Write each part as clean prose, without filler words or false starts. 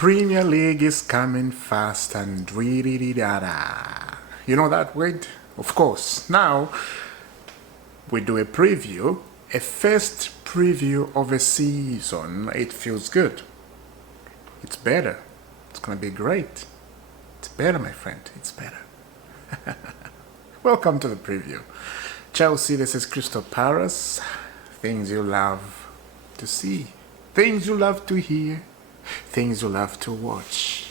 Premier League is coming fast and da. You know that word? Of course. Now, we do a preview, a first preview of a season. It feels good. It's better. It's going to be great. It's better, my friend. It's better. Welcome to the preview. Chelsea, this is Crystal Palace. Things you love to see. Things you love to hear. Things you love to watch.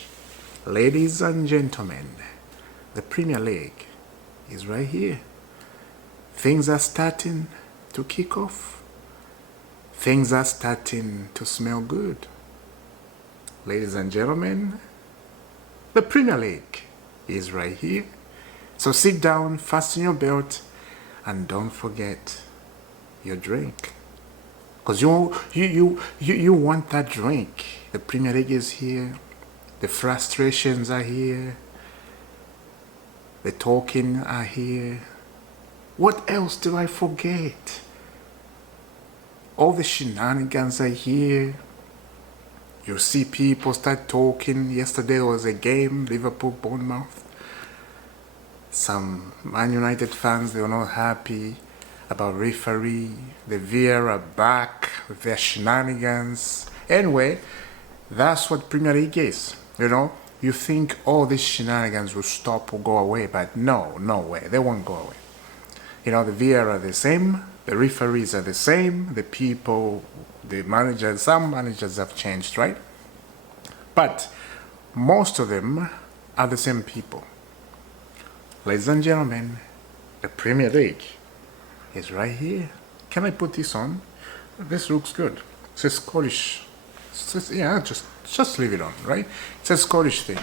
Ladies and gentlemen, the Premier League is right here. Things are starting to kick off. Things are starting to smell good. Ladies and gentlemen, the Premier League is right here. So sit down, fasten your belt, and don't forget your drink. Because you want that drink. The Premier League is here. The frustrations are here. The talking are here. What else do I forget? All the shenanigans are here. You see people start talking. Yesterday there was a game, Liverpool, Bournemouth. Some Man United fans, they were not happy about referee. The VAR are back with their shenanigans. Anyway, that's what Premier League is. You know, you think all these shenanigans will stop or go away, but no way. They won't go away. You know, the VAR are the same. The referees are the same. The people, the managers, some managers have changed, right? But most of them are the same people. Ladies and gentlemen, the Premier League is right here. Can I put this on? This looks good. It's a Scottish. Yeah, just leave it on, right? It's a Scottish thing.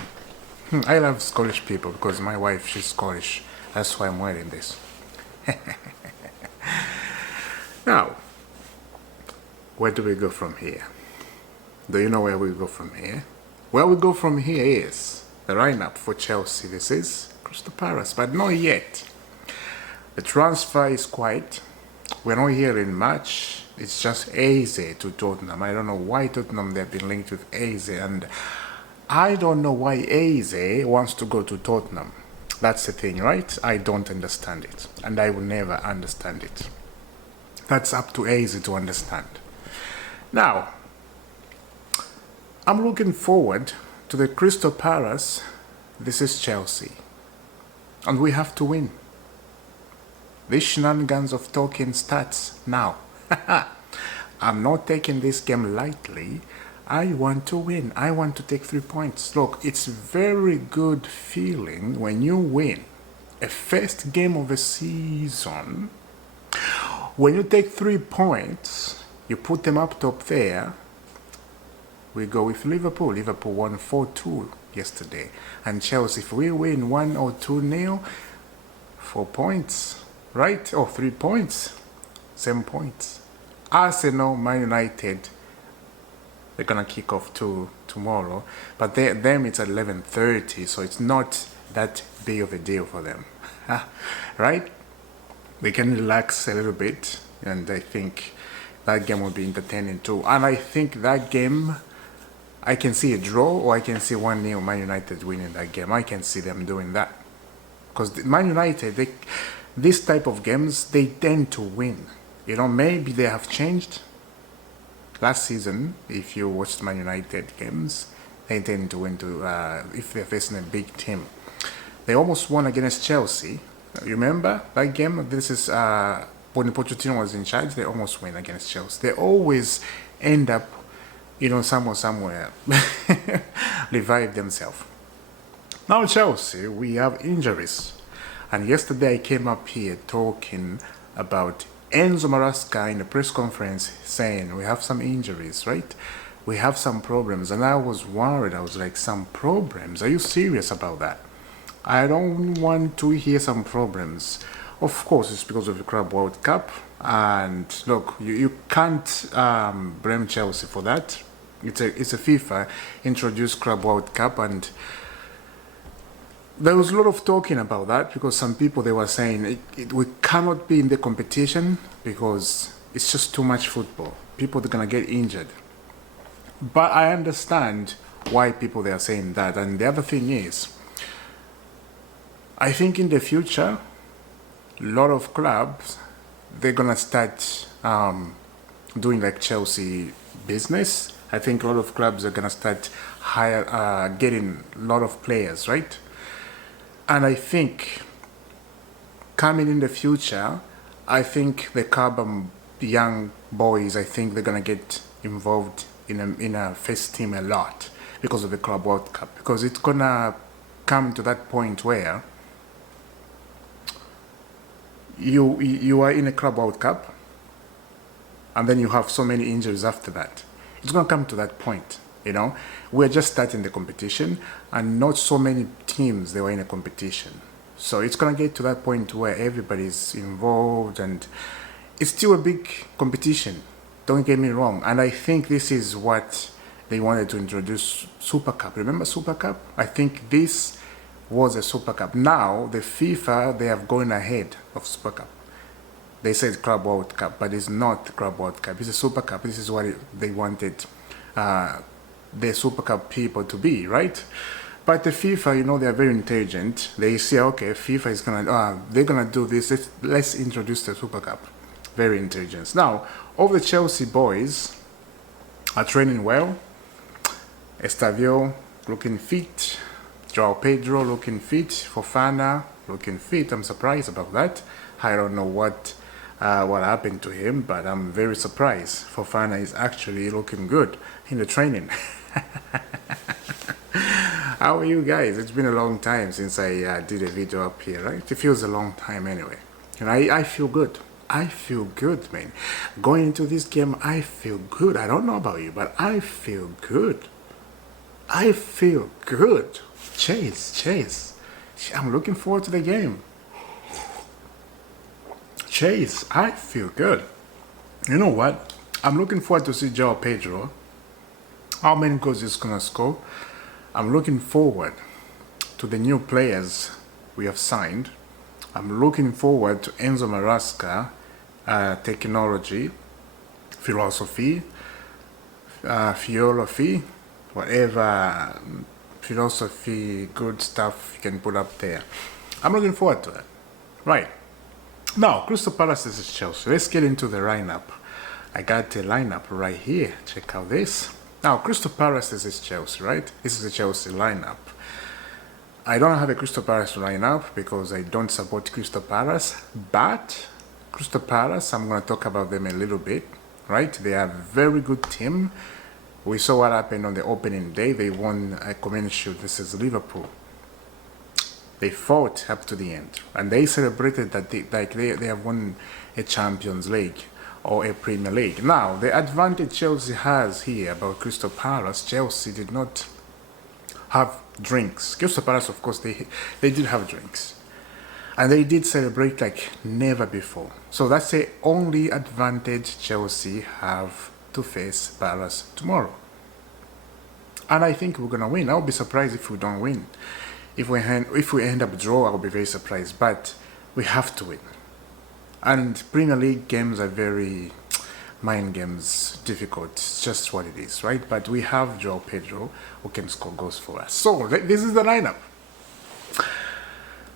I love Scottish people because my wife, she's Scottish. That's why I'm wearing this. Now, where do we go from here? Do you know where we go from here? Where we go from here is the lineup for Chelsea. This is Crystal Palace, but not yet. The transfer is quiet. We're not hearing much. It's just Eze to Tottenham. I don't know why Tottenham, they've been linked with Eze, and I don't know why Eze wants to go to Tottenham. That's the thing, right? I don't understand it, and I will never understand it. That's up to Eze to understand. Now, I'm looking forward to the Crystal Palace. This is Chelsea, and we have to win. This shenanigans of talking starts now. I'm not taking this game lightly. I want to win. I want to take 3 points. Look, it's very good feeling when you win a first game of a season. When you take 3 points, you put them up top there. We go with Liverpool. Liverpool won 4-2 yesterday. And Chelsea, if we win 1 or 2-0, 4 points. Right? Or 3 points. 7 points. Arsenal, Man United, they're going to kick off tomorrow. But them it's at 11:30, so it's not that big of a deal for them. Right? They can relax a little bit, and I think that game will be entertaining too. And I think that game, I can see a draw, or I can see 1-0 Man United winning that game. I can see them doing that. Because Man United, this type of games, they tend to win. You know, maybe they have changed. Last season, if you watched Man United games, they tend to win if they're facing a big team. They almost won against Chelsea. You remember that game? This is when Pochettino was in charge. They almost win against Chelsea. They always end up, you know, somewhere revive themselves. Now Chelsea, we have injuries. And yesterday I came up here talking about Enzo Maresca in a press conference saying we have some injuries, right? We have some problems. And I was worried. I was like, some problems? Are you serious about that? I don't want to hear some problems. Of course, it's because of the Club World Cup. And look, you can't blame Chelsea for that. It's a FIFA introduced Club World Cup, and there was a lot of talking about that because some people, they were saying we cannot be in the competition because it's just too much football. People are going to get injured. But I understand why people they are saying that. And the other thing is, I think in the future, a lot of clubs they're gonna start doing like Chelsea business. I think a lot of clubs are gonna start getting a lot of players, right? And I think coming in the future, I think the Carbon young boys, I think they're gonna get involved in a first team a lot because of the Club World Cup. Because it's gonna come to that point where you are in a Club World Cup, and then you have so many injuries after that. It's gonna come to that point. We're just starting the competition, and not so many teams they were in a competition. So it's gonna get to that point where everybody's involved, and it's still a big competition. Don't get me wrong. And I think this is what they wanted to introduce Super Cup. Remember Super Cup? I think this was a Super Cup. Now the FIFA they have gone ahead of Super Cup. They said Club World Cup, but it's not Club World Cup. It's a Super Cup. This is what they wanted the Super Cup people to be, right? But the FIFA, they are very intelligent. They say, okay, FIFA is they're gonna do this. Let's introduce the Super Cup. Very intelligent. Now, all the Chelsea boys are training well. Estavio looking fit. Joao Pedro looking fit. Fofana looking fit. I'm surprised about that. I don't know what happened to him, but I'm very surprised. Fofana is actually looking good in the training. How are you guys? It's been a long time since I did a video up here, right? It feels a long time anyway. And I feel good. I feel good, man. Going into this game, I feel good. I don't know about you, but I feel good. I feel good. Chase. I'm looking forward to the game. Chase, I feel good. You know what? I'm looking forward to see Joao Pedro. How many goals he's gonna score? I'm looking forward to the new players we have signed. I'm looking forward to Enzo Maresca, technology, philosophy, whatever philosophy, good stuff you can put up there. I'm looking forward to that. Right. Now, Crystal Palace is Chelsea. Let's get into the lineup. I got the lineup right here. Check out this. Now, Crystal Palace is Chelsea, right? This is the Chelsea lineup. I don't have a Crystal Palace lineup because I don't support Crystal Palace, but Crystal Palace, I'm going to talk about them a little bit, right? They are a very good team. We saw what happened on the opening day. They won a Community Shield. This is Liverpool. They fought up to the end, and they celebrated that they have won a Champions League or a Premier League. Now, the advantage Chelsea has here about Crystal Palace, Chelsea did not have drinks. Crystal Palace, of course, they did have drinks. And they did celebrate like never before. So that's the only advantage Chelsea have to face Palace tomorrow. And I think we're going to win. I'll be surprised if we don't win. If we end up draw, I'll be very surprised. But we have to win. And Premier League games are very mind games, difficult. It's just what it is, right? But we have Joao Pedro who can score goals for us. So this is the lineup.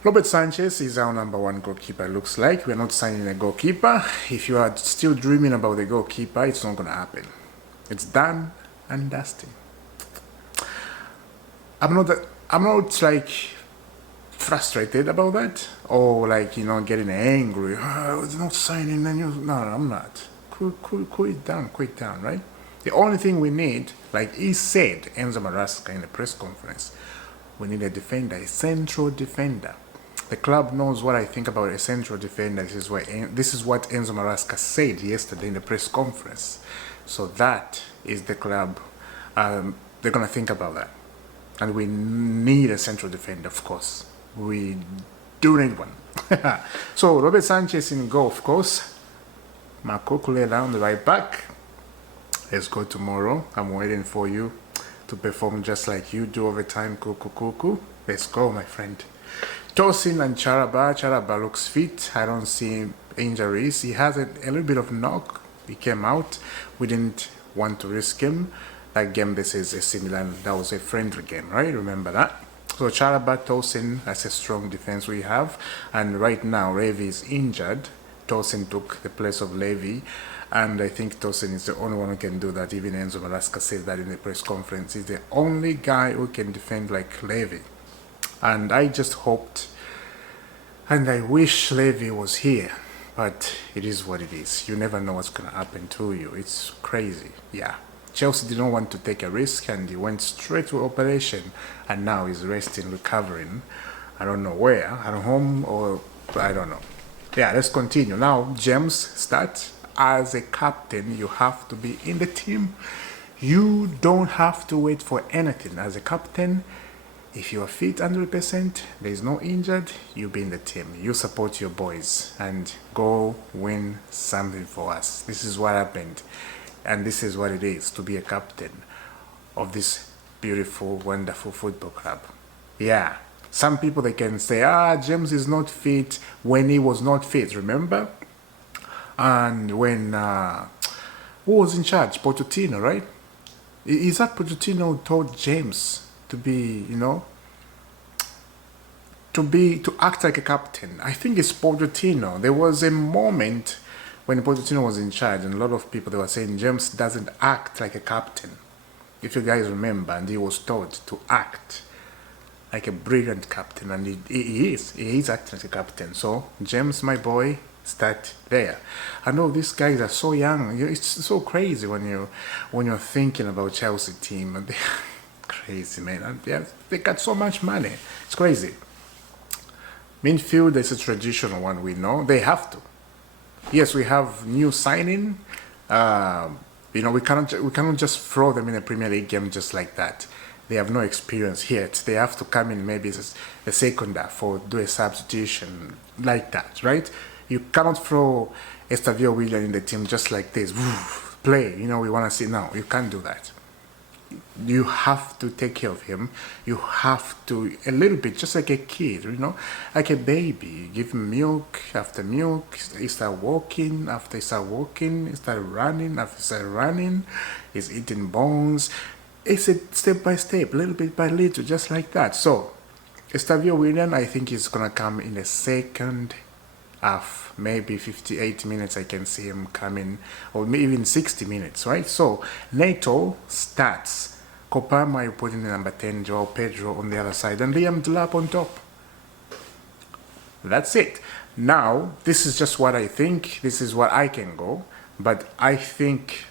Robert Sanchez is our number one goalkeeper, looks like. We're not signing a goalkeeper. If you are still dreaming about the goalkeeper, it's not going to happen. It's done and dusty. I'm not like frustrated about that or like, getting angry. Oh, it's not signing. No, I'm not. Cool it down, right? The only thing we need, like he said, Enzo Maresca in the press conference, we need a defender, a central defender. The club knows what I think about a central defender. This is what Enzo Maresca said yesterday in the press conference. So that is the club. They're going to think about that. And we need a central defender, of course. We do need one. So Robert Sanchez in goal, of course. Marco Culela on the right back. Let's go tomorrow. I'm waiting for you to perform just like you do over time. Cuckoo. Let's go, my friend. Tosin and Charaba. Charaba looks fit. I don't see injuries. He has a little bit of knock. He came out. We didn't want to risk him. That game, this is AC Milan, that was a friendly game, right? Remember that? So Chalobah, Tosin, that's a strong defense we have. And right now, Levy is injured. Tosin took the place of Levy. And I think Tosin is the only one who can do that. Even Enzo Malasca said that in the press conference. He's the only guy who can defend like Levy. And I just hoped, and I wish Levy was here. But it is what it is. You never know what's going to happen to you. It's crazy. Yeah. Chelsea didn't want to take a risk and he went straight to operation, and now he's resting, recovering. I don't know where, at home or I don't know. Yeah, let's continue. Now, James start. As a captain, you have to be in the team. You don't have to wait for anything. As a captain, if you are fit 100%, there is no injured, you be in the team. You support your boys and go win something for us. This is what happened. And this is what it is to be a captain of this beautiful, wonderful football club. Yeah. Some people, they can say, James is not fit when he was not fit, remember? And when, who was in charge? Pochettino, right? Is that Pochettino who told James to be, to act like a captain? I think it's Pochettino. There was a moment when Pochettino was in charge, and a lot of people, they were saying James doesn't act like a captain. If you guys remember, and he was told to act like a brilliant captain, and he is acting like a captain. So James, my boy, start there. I know these guys are so young. It's so crazy when you're thinking about Chelsea team, and they're crazy, man. And they got so much money. It's crazy. Midfield is a traditional one. We know they have to. Yes, we have new signing. We cannot just throw them in a Premier League game just like that. They have no experience yet. They have to come in maybe a second half or do a substitution like that, right? You cannot throw Estavio Willian in the team just like this. Play, we want to see now. You can't do that. You have to take care of him. You have to, a little bit, just like a kid, like a baby. Give him milk. After milk, he start walking. After he start walking, he start running. After he start running, he's eating bones. It's a step by step, little bit by little, just like that. So, Estavio Willian, I think he's going to come in the second half, maybe 58 minutes. I can see him coming, or maybe even 60 minutes, right? So Neto starts. Kopama, you put in the number 10, Joao Pedro on the other side, and Liam Delap on top. That's it. Now, this is just what I think. This is what I can go, but I think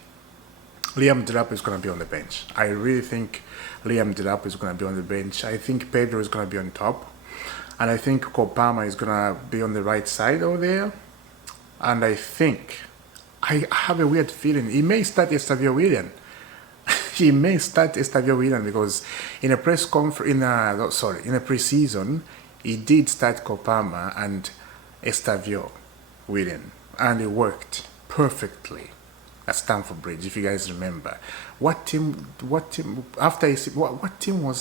Liam Delap is going to be on the bench. I really think Liam Delap is going to be on the bench. I think Pedro is going to be on top. And I think Kopama is going to be on the right side over there. And I think, I have a weird feeling, he may start Estavio Willian. He may start Estavio Willian because in a press conference, in a preseason, he did start Kopama and Estavio Willian. And it worked perfectly at Stamford Bridge, if you guys remember. What team was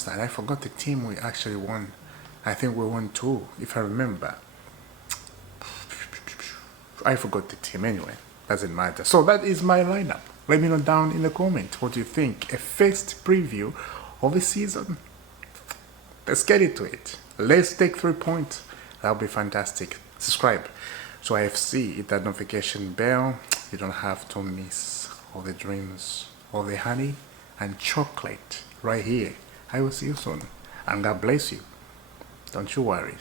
that? I forgot the team we actually won. I think we won 2, if I remember. I forgot the team anyway. Doesn't matter. So that is my lineup. Let me know down in the comment what you think. A first preview of the season. Let's get into it. Let's take 3 points. That'll be fantastic. Subscribe to IFC. Hit that notification bell. You don't have to miss all the dreams, all the honey and chocolate right here. I will see you soon. And God bless you. Don't you worry.